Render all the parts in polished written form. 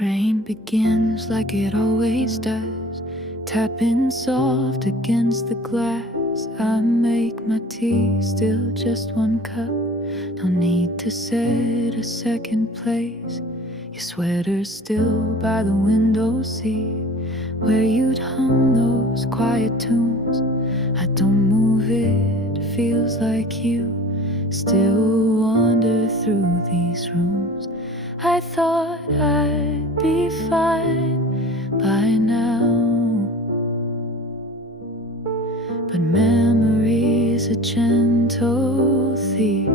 Rain begins like it always does, tapping soft against the glass. I make my tea, still just one cup. No need to set a second place. Your sweater's still by the window seat, where you'd hum those quiet tunes. I don't move, it feels like you still wander through these rooms. I thought I'd be fine by now, but memory's a gentle thief,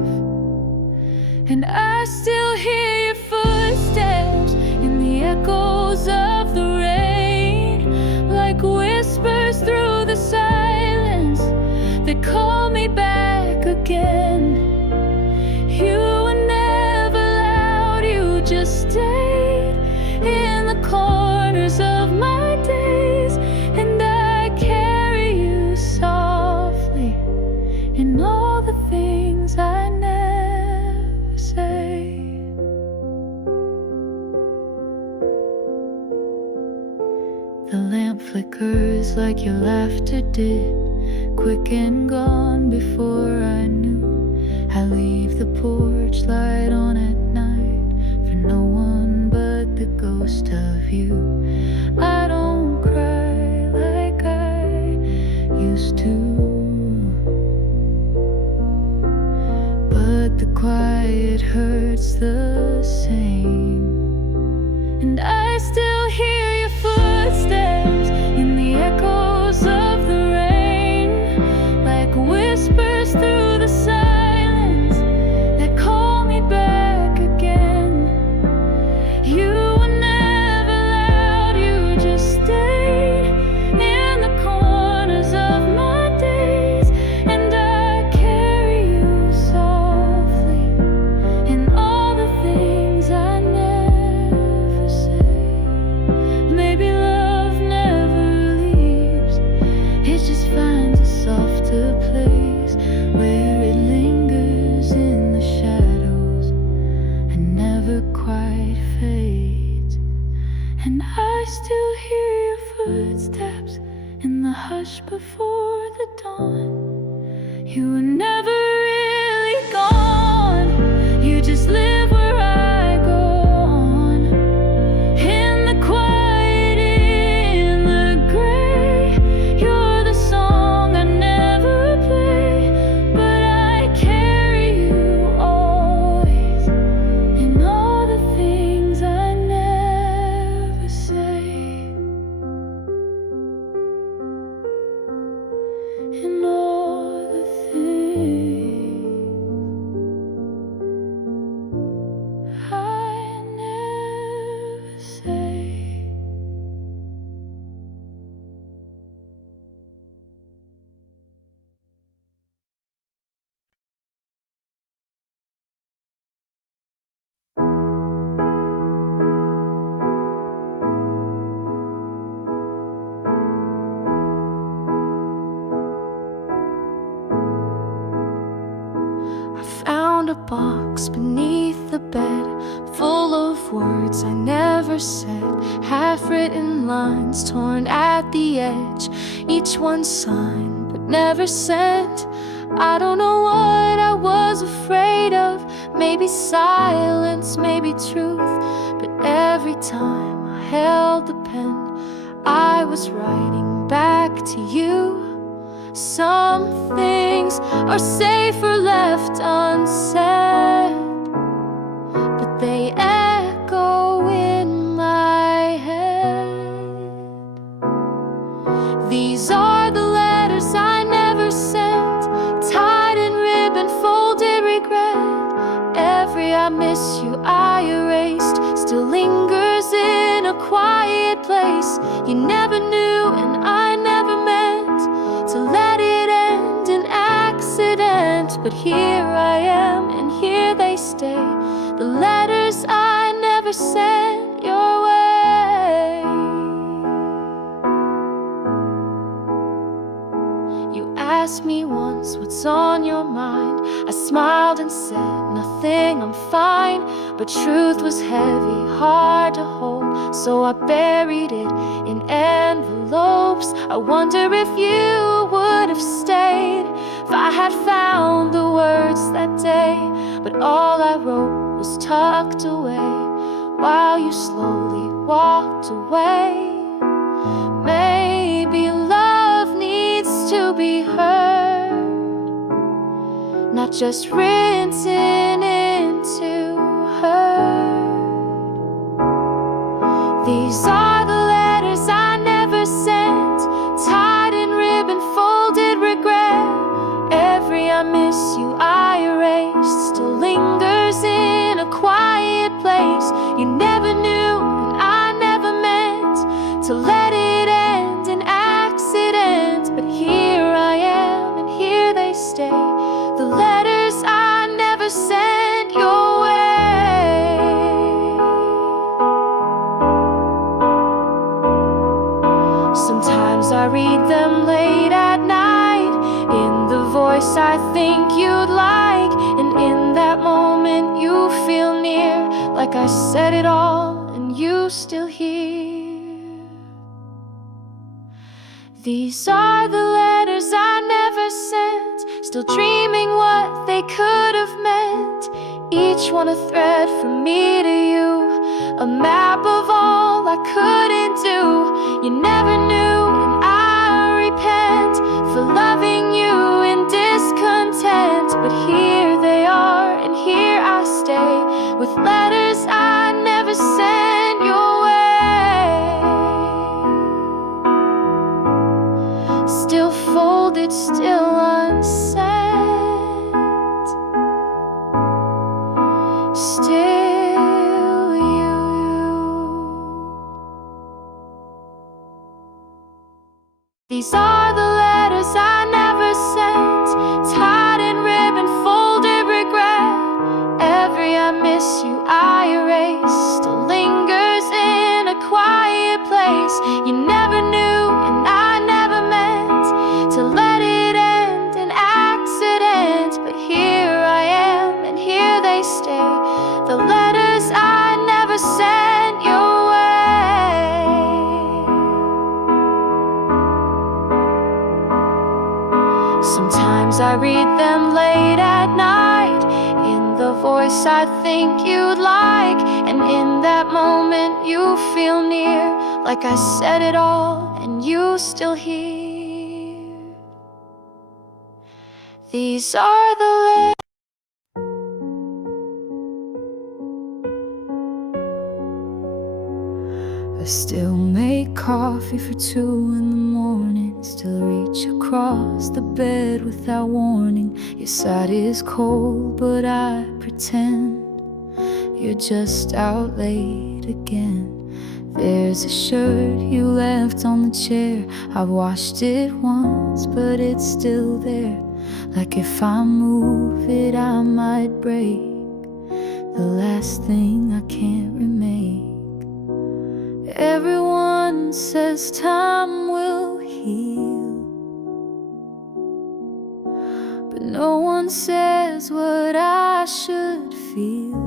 and I still hear your footsteps in the echoes of the rain, like whispers through the silence that call me back again. You were never loud, you just stayed in the corners of my days, and I carry you softly in all the things I never say. The lamp flickers like your laughter did, quick and gone before I knew. I leave the porch light on at night for no one but the ghost of you. I don't cry like I used to, but the quiet hurts the same, and I still hear your footsteps in the echoes of the rain, like whispers through the silence that call me back again. You were never loud, you just stayed in the corners of my days, and I carry you softly in all the things I never say. Maybe love never leaves, it just finds a softer place where it lingers in the shadows and never quite fades. And I still hear your footsteps in the hush before the dawn. You were never really gone, you just live where I go on. In the quiet, in the gray, you're the song I never play, but I carry you always in all the things I never say. In all the things I never say. I found a box beneath the bed, full of words I never said, half-written lines torn at the edge, each one signed but never sent. I don't know what I was afraid of, maybe silence, maybe truth, but every time I held the pen, I was writing back to you. Some things are safer left unsaid, but they echo in my head. These are the letters I never sent, tied in ribbon, folded regret. Every I miss you I erased, still lingers in a quiet place. You never knew and I never meant to let it end in accident, but here I am and here they stay, the letters I never sent your way. You asked me once what's on your mind, I smiled and said nothing, I'm fine, but truth was heavy, hard to hold. so I buried it in envelopes. I wonder if you would have stayed if I had found the words that day. But all I wrote was tucked away while you slowly walked away. Maybe love needs to be heard, not just written into her. These are the letters I never sent, tied in ribbon, folded regret. Every I miss you I erased still lingers in a quiet place. You never knew and I never meant to let it end in accident, but here I am and here they stay, the letters I never sent your way. Sometimes I read them late at night, in the voice I think you'd like, and in that moment you feel near, like I said it all and you still hear. These are the letters I never sent, still dreaming what they could have meant. Each one a thread from me to you, a map of all I couldn't do. You never knew and I repent for loving you in discontent, but here they are and here I stay, with letters I never sent your way. Still folded, still unsent, still you. These are the letters I never sent, tied in ribbon, folded regret. Every I miss you I erased still lingers in a quiet place. You never knew and I never meant to let it end in accident, but here I am and here they stay, the letters I never sent your way. Sometimes I read them late at night, in the voice I think you'd like, and in that moment you feel near, like I said it all and you still hear. These are the letters I still make coffee for 2 in the morning, still reach across the bed without warning. Your side is cold, but I pretend you're just out late again. There's a shirt you left on the chair, I've washed it once, but it's still there. Like if I move it I might break the last thing I can't remake. Everyone says time will heal, but no one says what I should feel.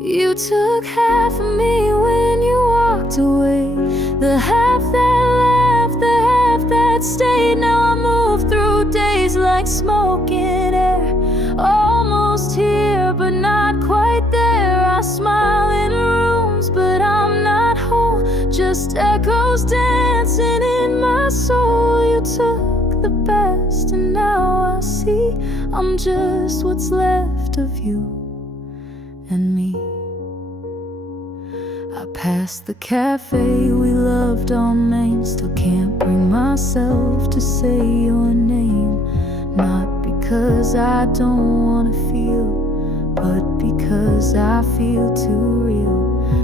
You took half of me when you walked away, the half that left, the half that stayed. Now I move through days like smoke in air, almost here but not quite there. I smile in rooms but I'm not whole, just echoes dancing in my soul. You took the best and now I see I'm just what's left of you and me. I passed the cafe we loved on Main, still can't bring myself to say your name. Not because I don't wanna feel, but because I feel too real.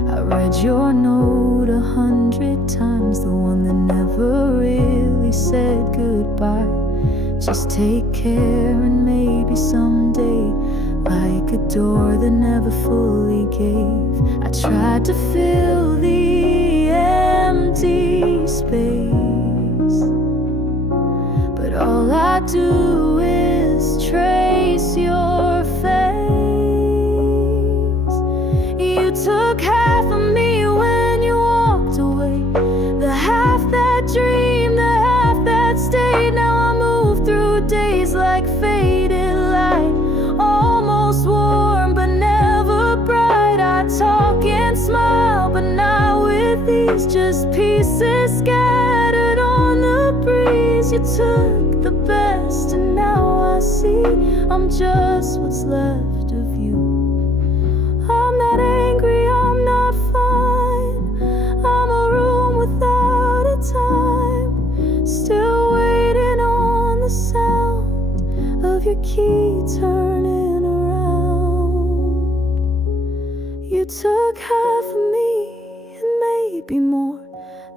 I read your note 100 times, the one that never really said goodbye. Just take care and maybe someday, like a door that never fully gave. I tried to fill the empty space, but all I do is trace your face. You took half breeze like faded light, almost warm but never bright. I talk and smile but not with ease, just pieces scattered on the breeze. You took the best and now I see I'm just what's left of you. I'm not angry, I'm not fine, I'm a room without a time, still waiting on the sound of your key turning around. You took half of me and maybe more,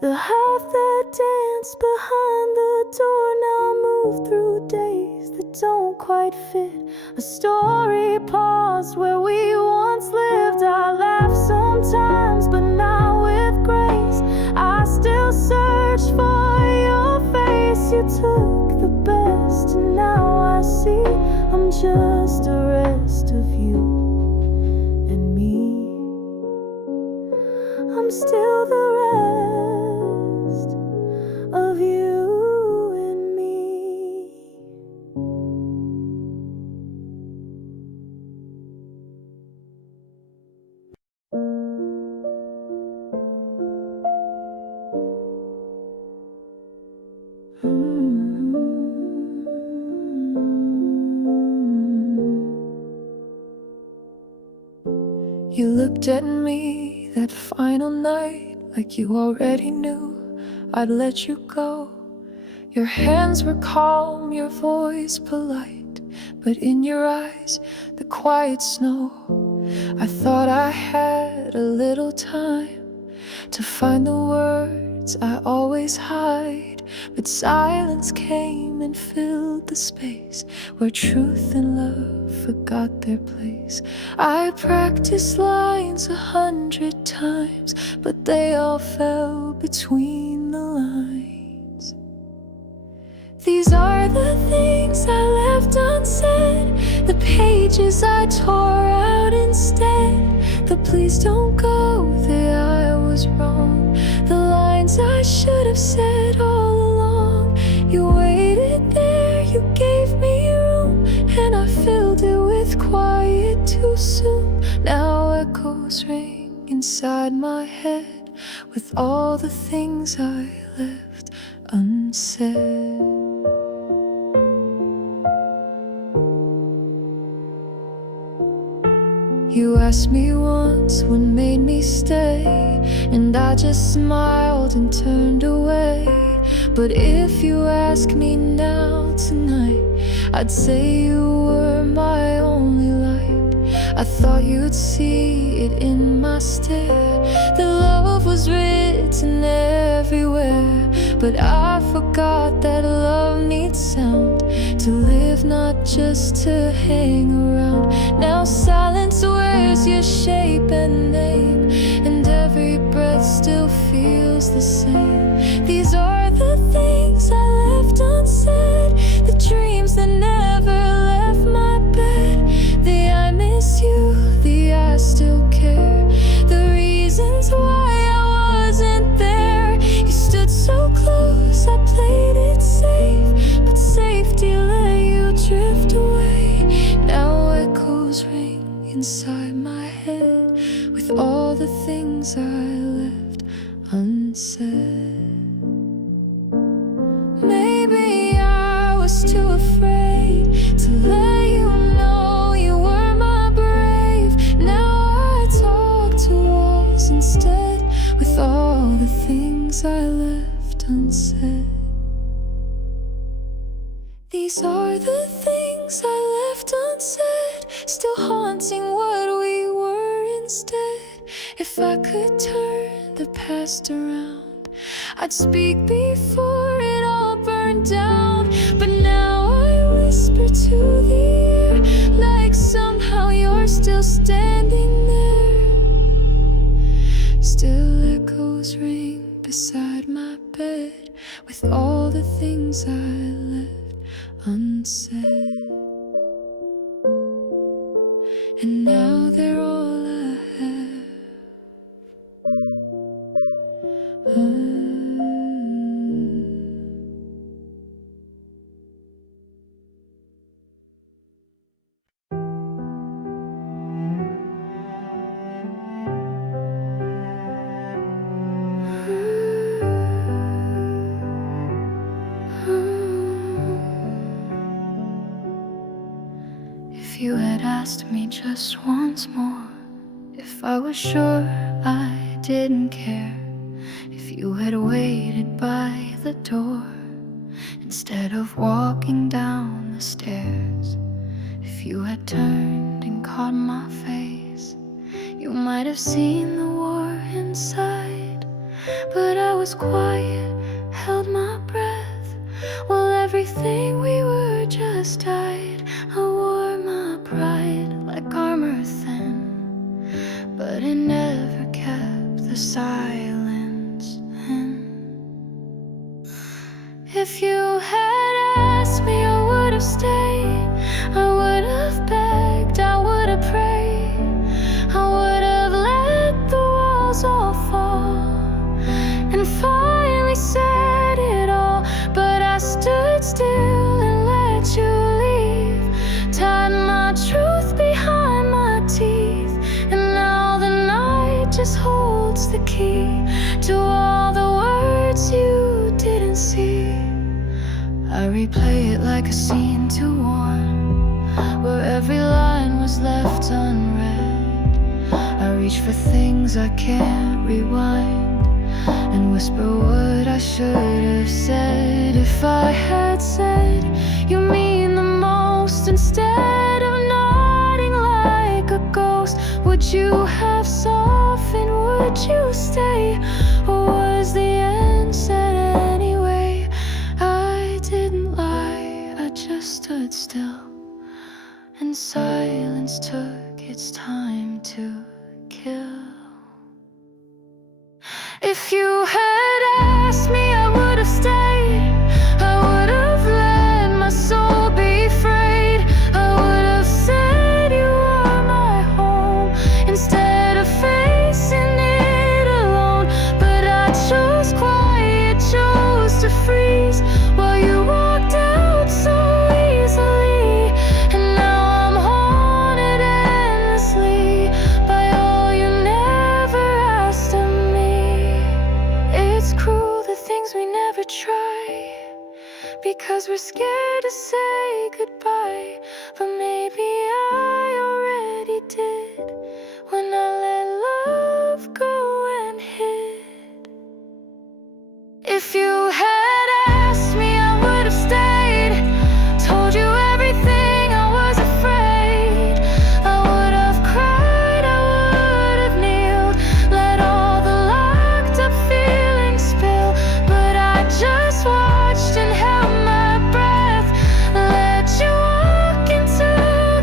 the half that danced behind the door. Now move through days that don't quite fit a story paused where we once lived. I laugh sometimes but not with grace, I still search for your face. You took the best and now I see I'm just the rest of you and me. I'm still the rest of you and me. You looked at me that final night like you already knew I'd let you go. Your hands were calm, your voice polite, but in your eyes, the quiet snow. I thought I had a little time to find the words I always hide, but silence came and filled the space where truth and love forgot their place. I practiced lines 100 times, but they all fell between the lines. These are the things I left unsaid, the pages I tore out instead, the please don't go, that I was wrong, the lines I should have said all along. You waited there, you gave me room, and I filled it with quiet too soon. Now echoes ring inside my head with all the things I left unsaid. You asked me once what made me stay, and I just smiled and turned away. But if you ask me now tonight, I'd say you were my only light. I thought you'd see it in my stare, the love was written everywhere. But I forgot that love needs sound to live, not just to hang around. Now silence wears your shape and name, and every breath still feels the same. These are the things I left unsaid, the dreams that never left my bed, the I miss you, the I still care, the reasons why I wasn't there. You stood so close, I played it safe, but safety let you drift away. Now echoes ring inside my head with all the things I left unsaid. Maybe I was too afraid to let you know you were my brave. Now I talk to walls instead with all the things I left unsaid. These are the things I left unsaid, still haunting what we were instead. If I could turn the past around, I'd speak before it all burned down. But now I whisper to the air, like somehow you're still standing there. Still echoes ring beside my bed with all the things I left unsaid. And now they're all I have. Unsaid. you had asked me just once more, if I was sure I didn't care, if you had waited by the door instead of walking down the stairs, if you had turned and caught my face, you might have seen the war inside. But I was quiet, held my breath, while everything we were just died. I wore my pride like armor thin, but it never kept the silence in. If you had asked me, I would have stayed, I would have begged, I would have prayed, I would have let the walls all fall and finally said it all. But I stood still and let you leave, tied my truth behind my teeth, and now the night just holds the key to all the words you didn't see. I replay it like a scene to warn, where every line was left unread. I reach for things I can't rewind and whisper what I should have said. If I had said you mean the most instead of nodding like a ghost, would you have softened? Would you stay? Or was the end said anyway? I didn't lie, I just stood still, and silence took its time to kill. If you had asked me, I would have stayed, I would have let my soul be frayed, I would have said you are my home instead of facing it alone. But I chose quiet, chose to freeze while you walked out so easily, and now I'm haunted endlessly by all you never asked of me. It's cruel, the things we never try, because we're scared to say goodbye. But maybe I already did when I let love go and hid. If you had asked me, I would have stayed, told you everything, I was afraid, I would have cried, I would have kneeled, let all the locked up feelings spill. But I just watched and held my breath, let you walk into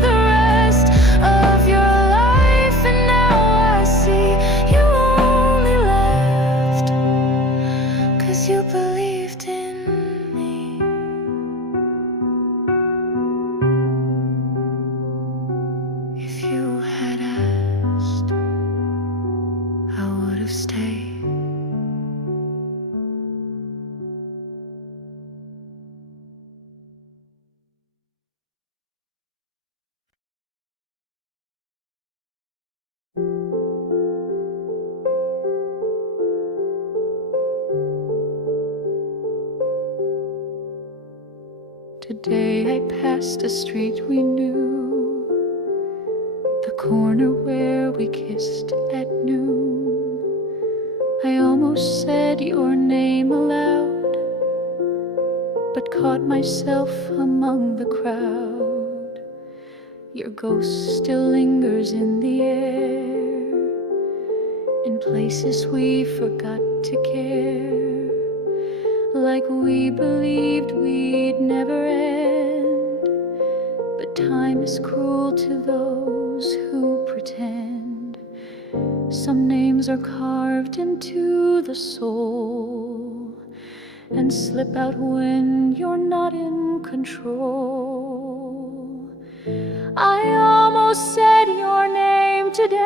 the rest of your life, and now I see you only left 'cause you believed in me. If you had asked, I would have stayed. Today I passed a street we knew, the corner where we kissed at noon. I almost said your name aloud, but caught myself among the crowd. Your ghost still lingers in the air, in places we forgot to care, like we believed we'd never end. But time is cruel to those who pretend. Some names are carved into the soul and slip out when you're not in control. I almost said your name today,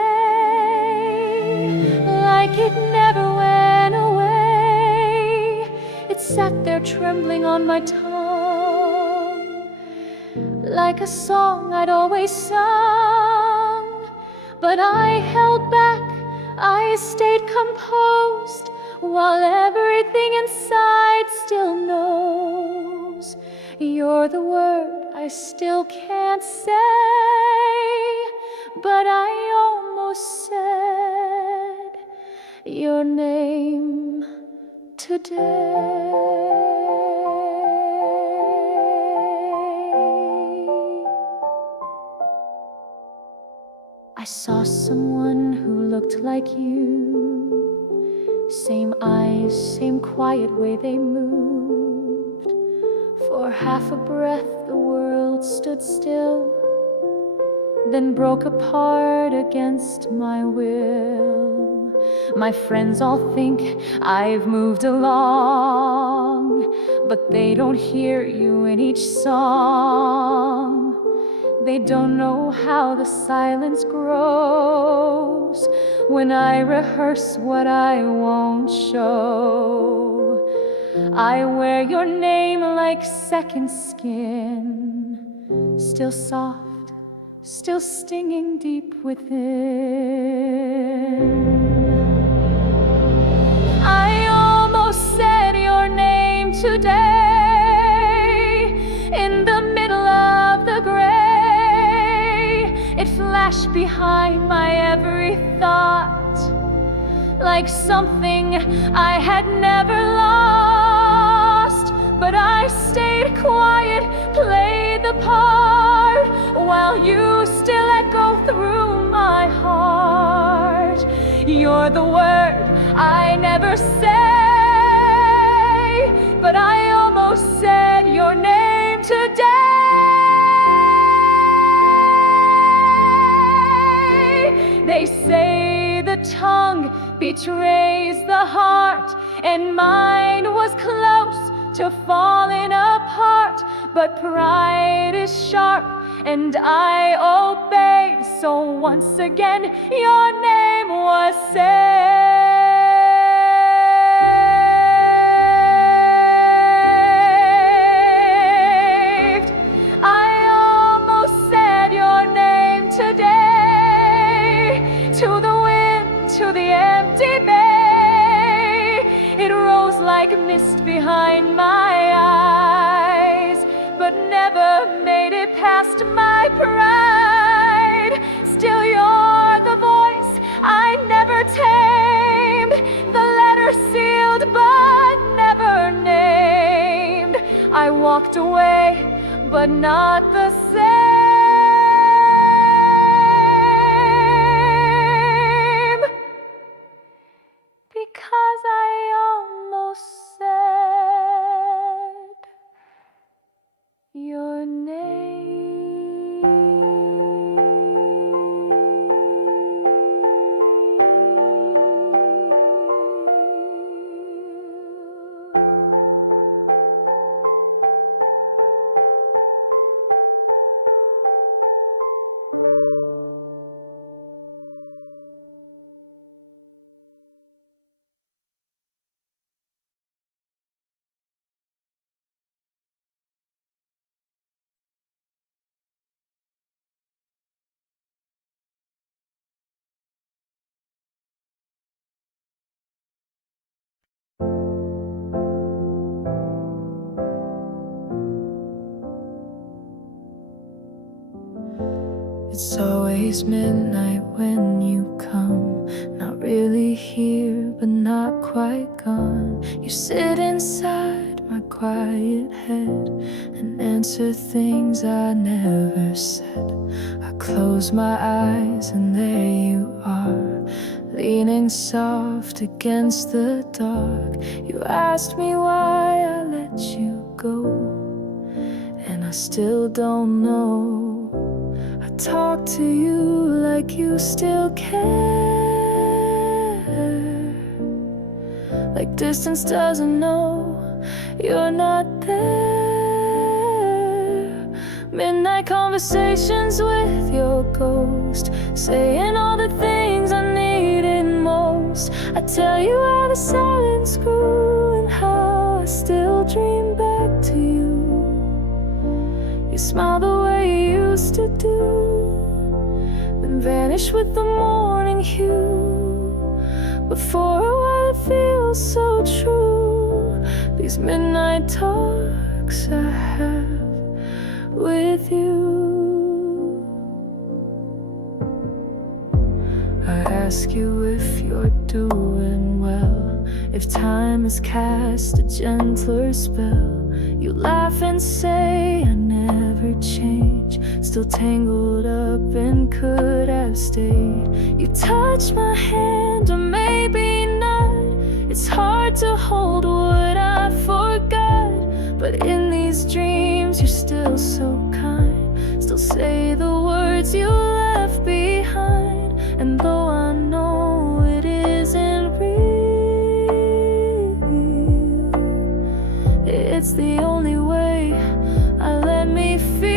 like it never went away. It sat there trembling on my tongue, like a song I'd always sung. But I held back, I stayed composed, while everything inside still knows you're the word I still can't can't say, but I almost said your name today. I saw someone who looked like you, same eyes, same quiet way they moved. For half a breath the world stood still, then broke apart against my will. My friends all think I've moved along, but they don't hear you in each song. They don't know how the silence grows when I rehearse what I won't show. I wear your name like second skin, still soft, still stinging deep within. I almost said your name today, in the middle of the gray. It flashed behind my every thought, like something I had never lost. But I stayed quiet, played the part, while you still echo through my heart. You're the word I never say, but I almost said your name today. They say the tongue betrays the heart, and mine was close to falling apart. But pride is sharp, and I obeyed, so once again your name was saved. I almost said your name today, to the wind, to the empty bay. It rose like mist behind my eyes, but never made it past my pride. Still you're the voice I never tamed, the letter sealed but never named. I walked away, but not the same, because I almost said your name. It's always midnight when you come, not really here, but not quite gone. You sit inside my quiet head and answer things I never said. I close my eyes and there you are, leaning soft against the dark. You asked me why I let you go, and I still don't know. I talk to you like you still care, like distance doesn't know you're not there. Midnight conversations with your ghost, saying all the things I needed most. I tell you how the silence grew and how I still dream back to you. You smile the way you used to do, then vanish with the morning hue. But for a while it feels so true, these midnight talks I have with you. ask you if you're doing well, if time has cast a gentler spell. You laugh and say I never change, still tangled up and could have stayed. You touch my hand, or maybe not. It's hard to hold what I forgot, but in these dreams you're still so kind. Still say the words you left behind, and though I know it isn't real, it's the only way. Let me feel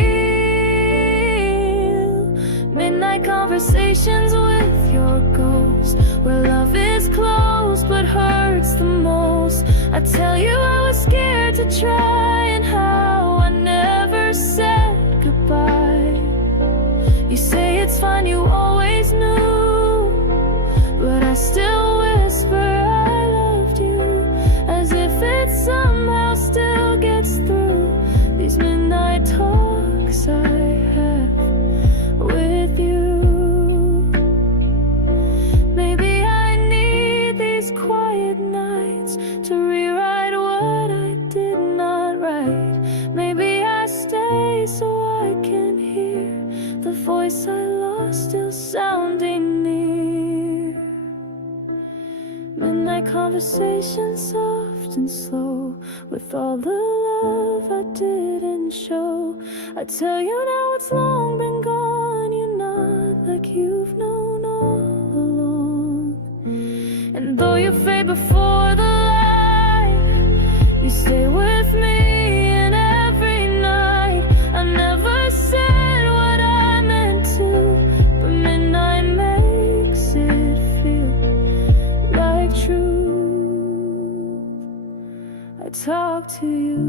midnight conversations with your ghost, where love is close but hurts the most. I tell you I was scared to try, and how I never said goodbye. You say it's fine, you always knew, but I still whisper I loved you, as if it somehow still gets through. These midnight talks I have with you. Maybe I need these quiet nights to rewrite what I did not write. Maybe I stay so I can hear the voice I lost still sounding near. Midnight conversations, soft and slow, with all the love I didn't show. I tell you now it's long been gone. You're not like you've known all along. And though you fade before the light, you stay with me in every night. I never said what I meant to, but midnight makes it feel like truth. I talk to you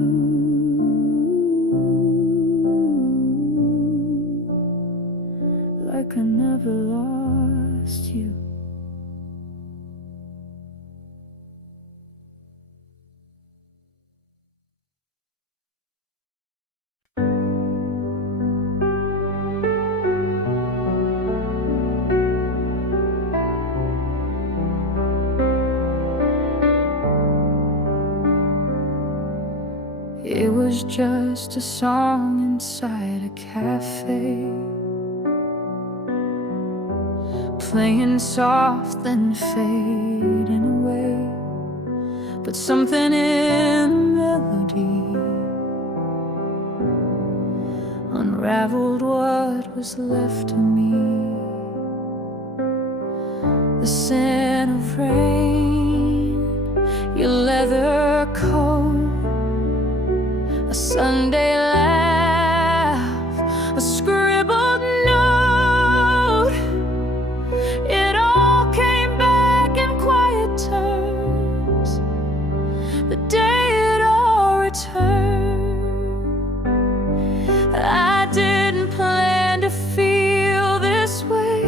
like I never lost you. It was just a song inside a cafe, playing soft and fading away. But something in the melody unraveled what was left of me. The scent of rain, your leather coat, a Sunday laugh, a scribbled note. It all came back in quiet terms the day it all returned. I didn't plan to feel this way,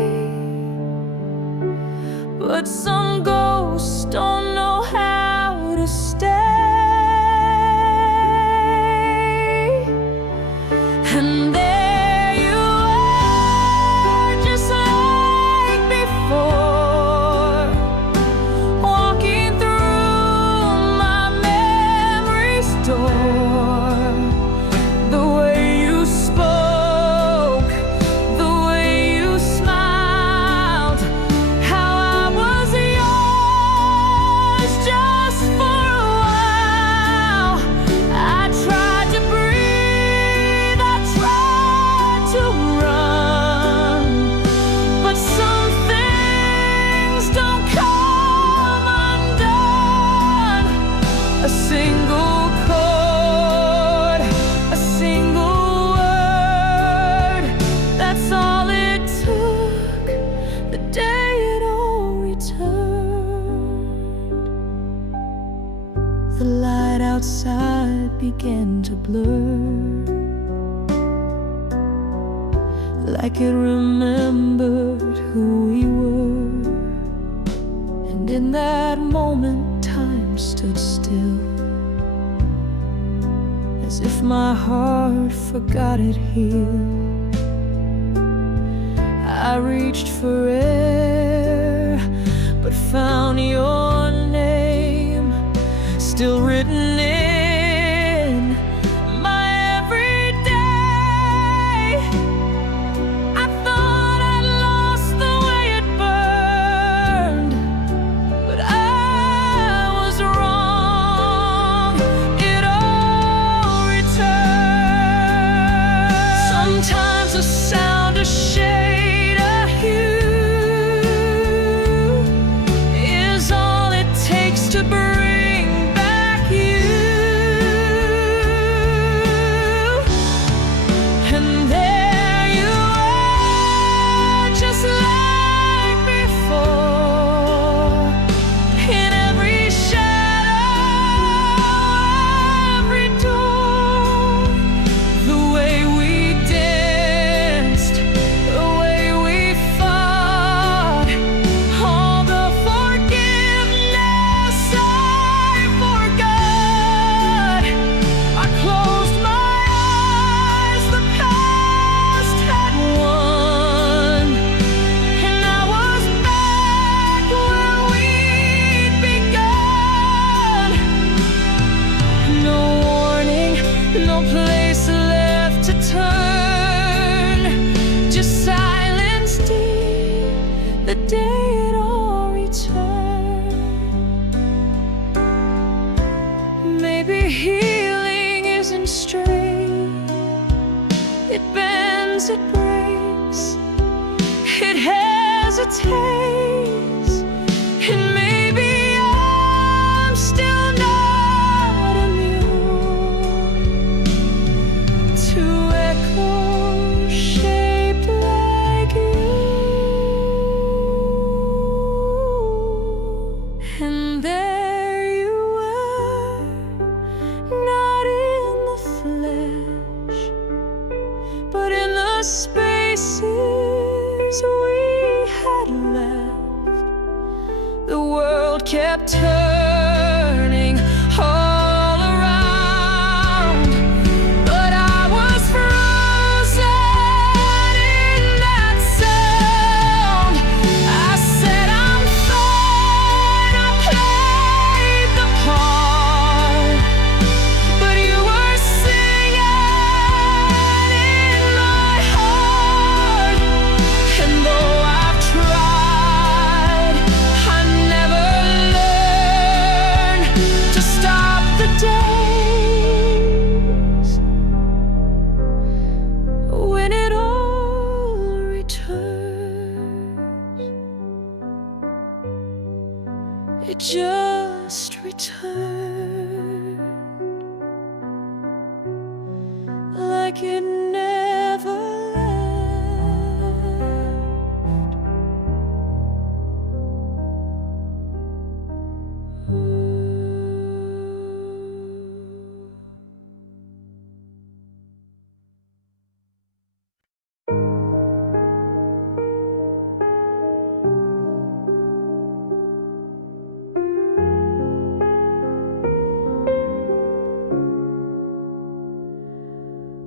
but some ghosts don't know how to stay. And there you are, just like before, walking through my memory's door. The way you spoke, the way you smiled, how I was yours just for a while. I tried to breathe, I tried to run, but some things don't come undone. A single chord, a single word, that's all it took the day it all returned. The light outside began to blur, like it remembered who we were. And in that moment time stood still, as if my heart forgot it here. I reached for air found your name still written in my everyday. I thought I'd lost the way it burned, but I was wrong. It all returned. Sometimes a sound, a shade, a hue is all it takes to bring back you. And there you are, just like before, in every shadow, every door. The way we danced, the way we fought, all the forgiveness I forgot. I closed my eyes, the past had won, and I was back where we'd begun. No warning, no place left to turn, just silence deep, the day it all returned. Maybe healing isn't straight, it bends, it breaks, it hesitates, and maybe I'm still not immune to echoes shaped like you. And there you were, not in the flesh, but in the spaces we had left. The world kept turning all around, but I was frozen in that sound. I said I'm fine, I played the part, but you were singing in my heart. And though I've tried, I never learned to stop the days when it all returns. It just returned, like it never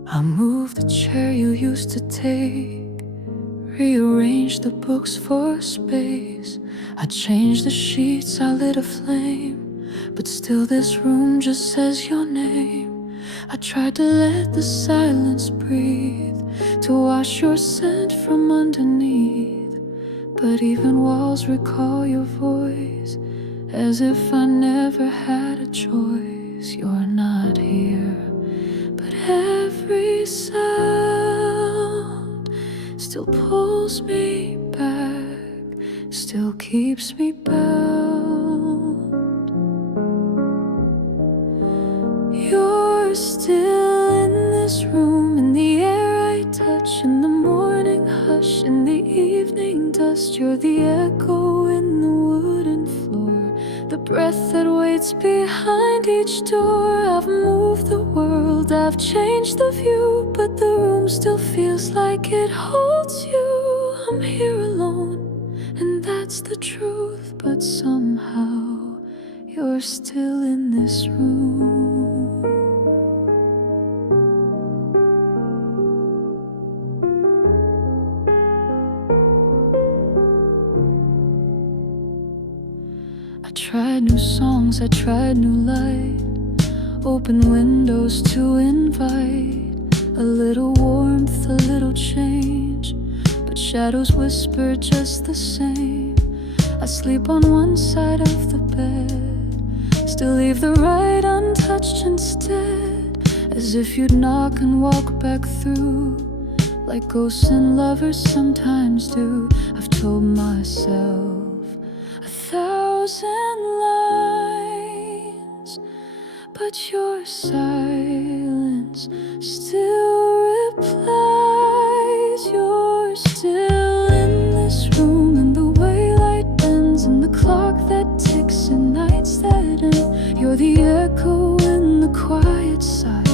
I moved the chair you used to take, rearranged the books for space. I changed the sheets, I lit a flame, but still this room just says your name. I tried to let the silence breathe, to wash your scent from underneath, but even walls recall your voice, as if I never had a choice. You're not here, but every sound still pulls me back, still keeps me bound. You're still in this room, in the air I touch, in the morning hush, in the evening dust. You're the echo in the wooden floor, the breath that waits behind each door. I've moved the world, I've changed the view, but the room still feels like it holds you. I'm here alone, and that's the truth, but somehow you're still in this room. tried new songs, I tried new light. Open windows to invite a little warmth, a little change, but shadows whisper just the same. I sleep on one side of the bed, still leave the right untouched instead, as if you'd knock and walk back through, like ghosts and lovers sometimes do. I've told myself 1,000 lines, but your silence still replies. You're still in this room, and the way light bends, and the clock that ticks, and nights that end. You're the echo in the quiet side,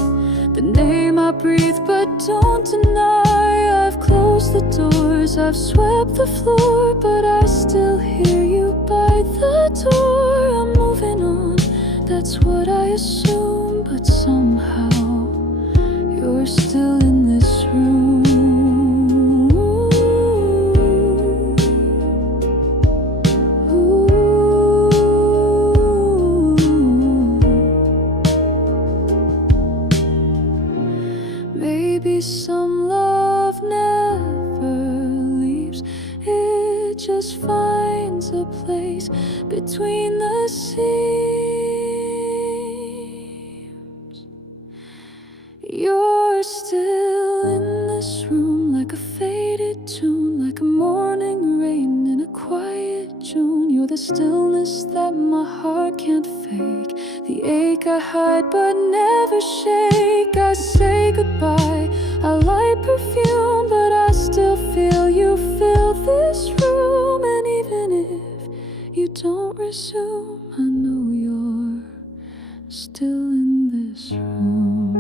the name I breathe but don't deny. I've closed the doors, I've swept the floor, but I still hear you by the door. I'm moving on, that's what I assume, but somehow you're still in this room. Maybe some love never leaves, it just finds a place between the seams. You're still in this room, like a faded tune, like a morning rain in a quiet June. You're the stillness that my heart can't fake, the ache I hide but never shake. I say goodbye, I light perfume, but I still feel you fill this room. And even if you don't resume, I know you're still in this room.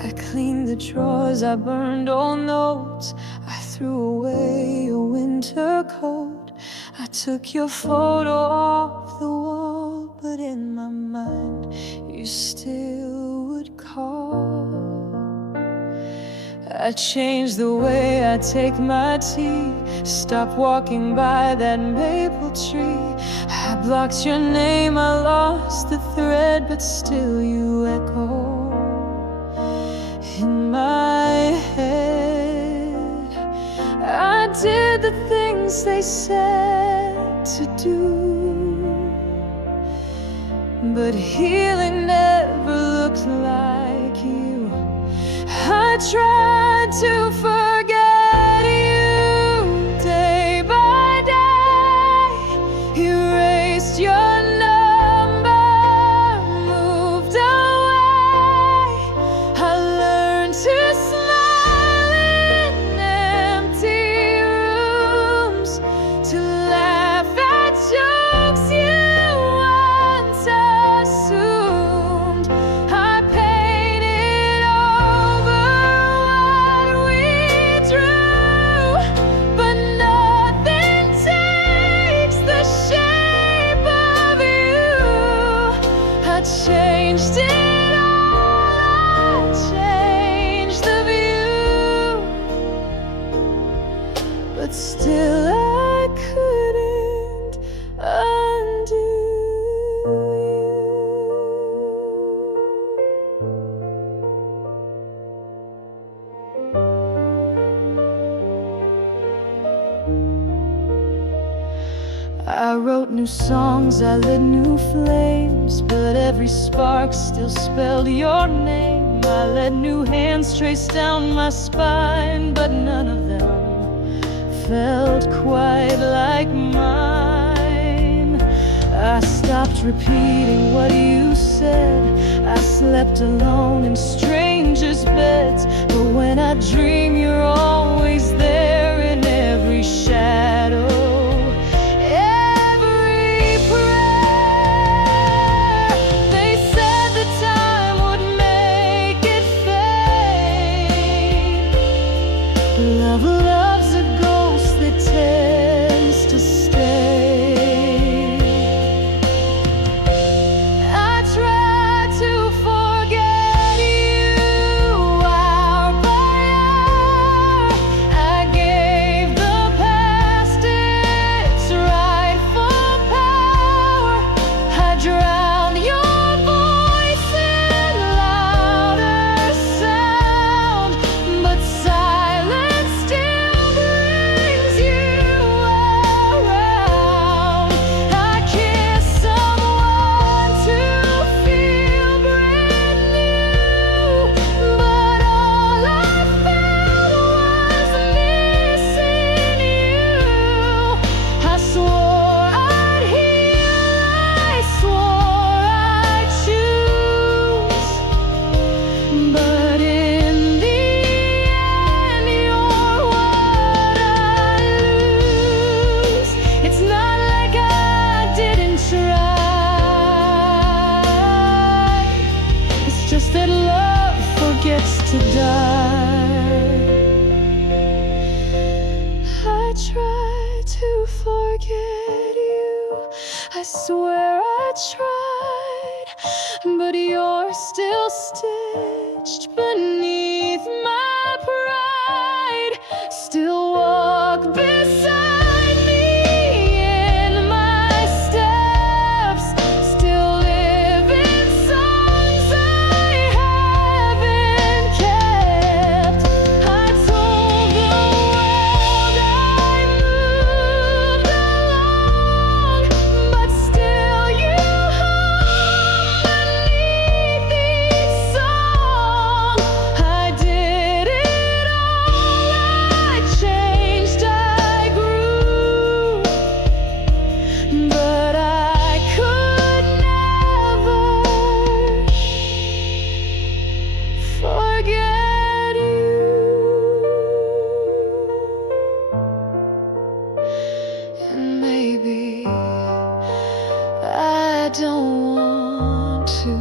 I cleaned the drawers, I burned old notes, I threw away your winter coat. I took your photo off the wall, but in my mind you still would call. I changed the way I take my tea, stopped walking by that maple tree. I blocked your name, I lost the thread, but still you echo in my head. I did the things they said to do, but healing never looked like you. I tried to forget you day by day, erased your number, moved away. I learned to smile in empty rooms, to laugh at jokes you once assumed. I painted over what we drew, but nothing takes the shape of you. I changed it all, I changed the view, but still I couldn't undo you. I wrote new songs, I lit new flames, but every spark still spelled your name. I let new hands trace down my spine, but none of them felt quite like mine. I stopped repeating what you said, I slept alone in strangers' beds, but when I dream you're always there in every shadow. Every prayer. They said the forget you. I swear I tried, but you're still stitched beneath my pride. Still walk beside me in my steps. Still live in songs I haven't kept. I told the world I moved along, but still you hum beneath each song. I did it all, I changed, I grew, but I could never forget you. And maybe I don't want to.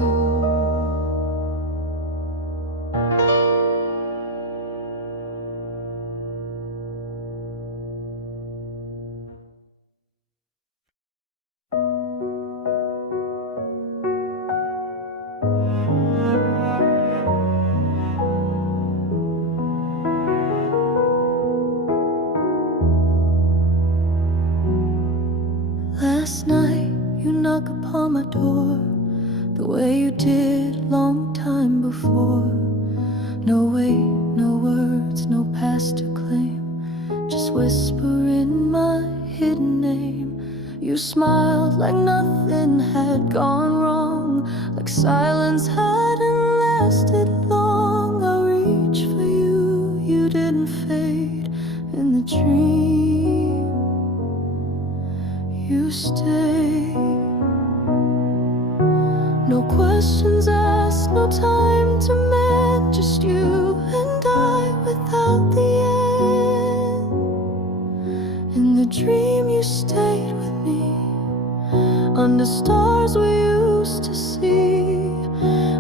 Last night you knock upon my door the way you did long time before. No weight, no words, no past to claim, just whisper in my hidden name. You smiled like nothing had gone wrong, like silence hadn't lasted long. I reached for you, you didn't fade in the dream. You stayed. No questions asked, no time to mend, just you and I without the end. In the dream you stayed with me, under stars we used to see.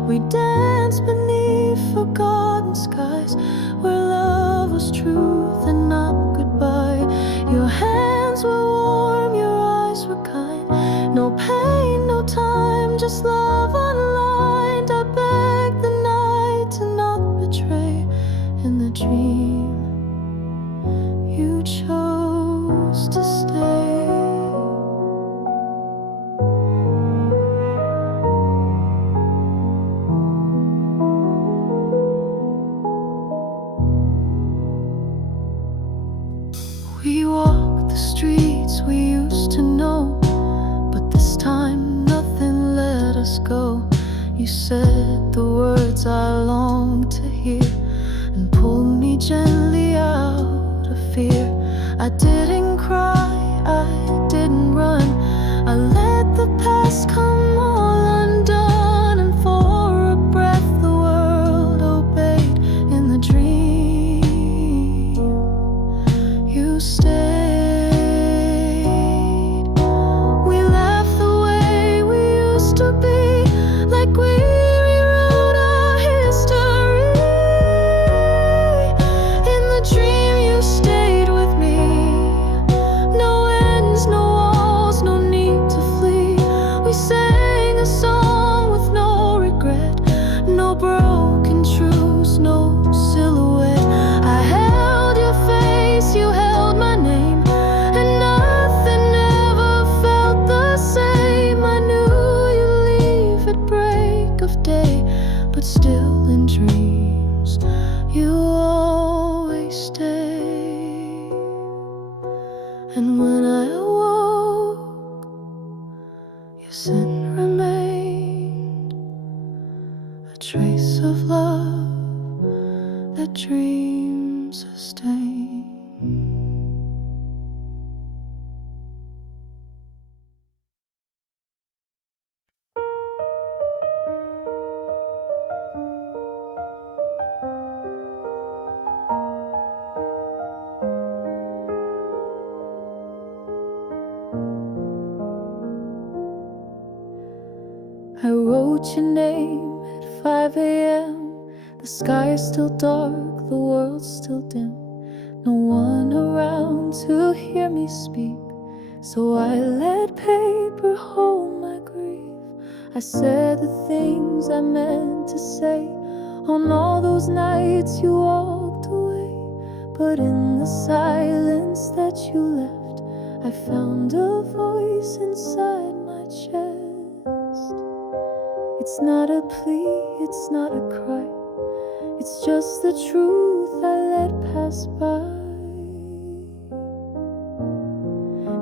We danced beneath forgotten skies, where love was truth and not goodbye. Your hands were warm, your eyes were kind. No pain, no time, just love unlined. I begged the night to not betray. In the dream you chose to stay. We walked the streets we used to know, but this time nothing let us go. You said the words I longed to hear and pulled me gently out of fear. I didn't cry, I didn't run, I let the past come all undone. And for a breath the world obeyed. In the dream you stayed. We laughed the way we used to be, like we rewrote our history. In the dream you stayed with me. No ends, no walls, no need to flee. We sang a song with no regret, no broken truths, no silhouette. I held your face, you held my name, and nothing ever felt the same. I knew you'd leave at break of day, but still in dreams you always stay. And when I awoke, your scent remained, a trace of love that dreams sustain. I wrote your name at 5 a.m. The sky is still dark, the world's still dim. No one around to hear me speak. So I let paper hold my grief. I said the things I meant to say on all those nights you walked away. But in the silence that you left, I found a voice inside my chest. It's not a plea, it's not a cry, it's just the truth I let pass by.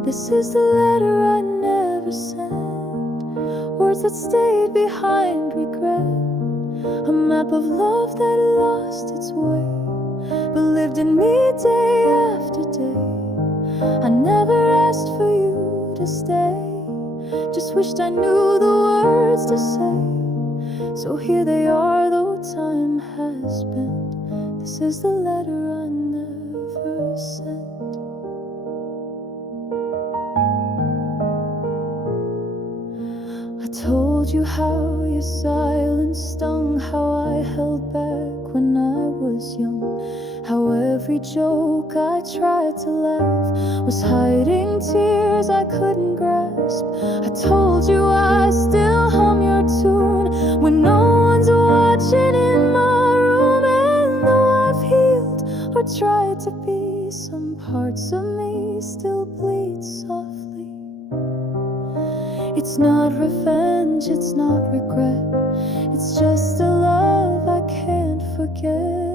This is the letter I never sent, words that stayed behind regret, a map of love that lost its way, but lived in me day after day. I never asked for you to stay, just wished I knew the words to say. So here they are, though time has been. This is the letter I never sent. I told you how your silence stung, how I held back when I was young, how every joke I tried to laugh was hiding tears I couldn't grasp. I told you I still hum your tune when no one's watching in my room. And though I've healed or tried to be, some parts of me still bleed softly. It's not revenge, it's not regret, it's just a love I can't forget.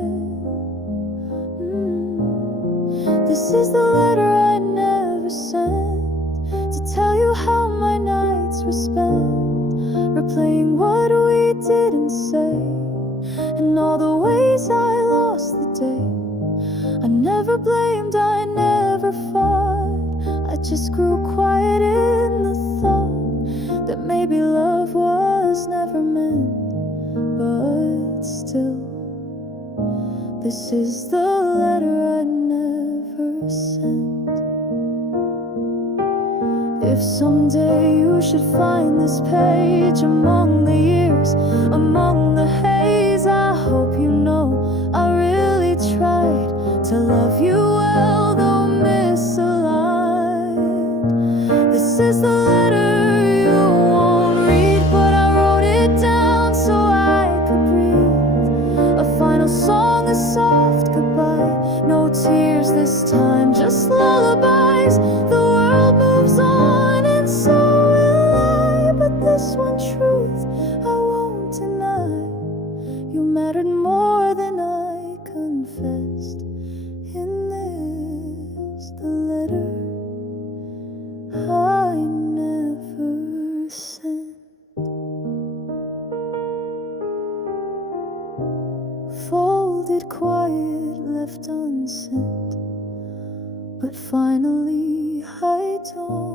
This is the letter I never sent, to tell you how my nights were spent, replaying what we didn't say, and all the ways I lost the day. I never blamed, I never fought, I just grew quiet in the thought that maybe love was never meant. But still, this is the letter I never sent. If someday you should find this page among the years, among the haze, I hope you know I really tried to love you well, though misaligned. This is the letter you won't read, but I wrote it down so I could breathe. A final song, a soft goodbye. No tears this time, just lullabies. The world moves on and so will I, but this one truth I won't deny. You mattered more than I confessed. In this, the letter I never sent. Folded quiet, left unsent, but finally I don't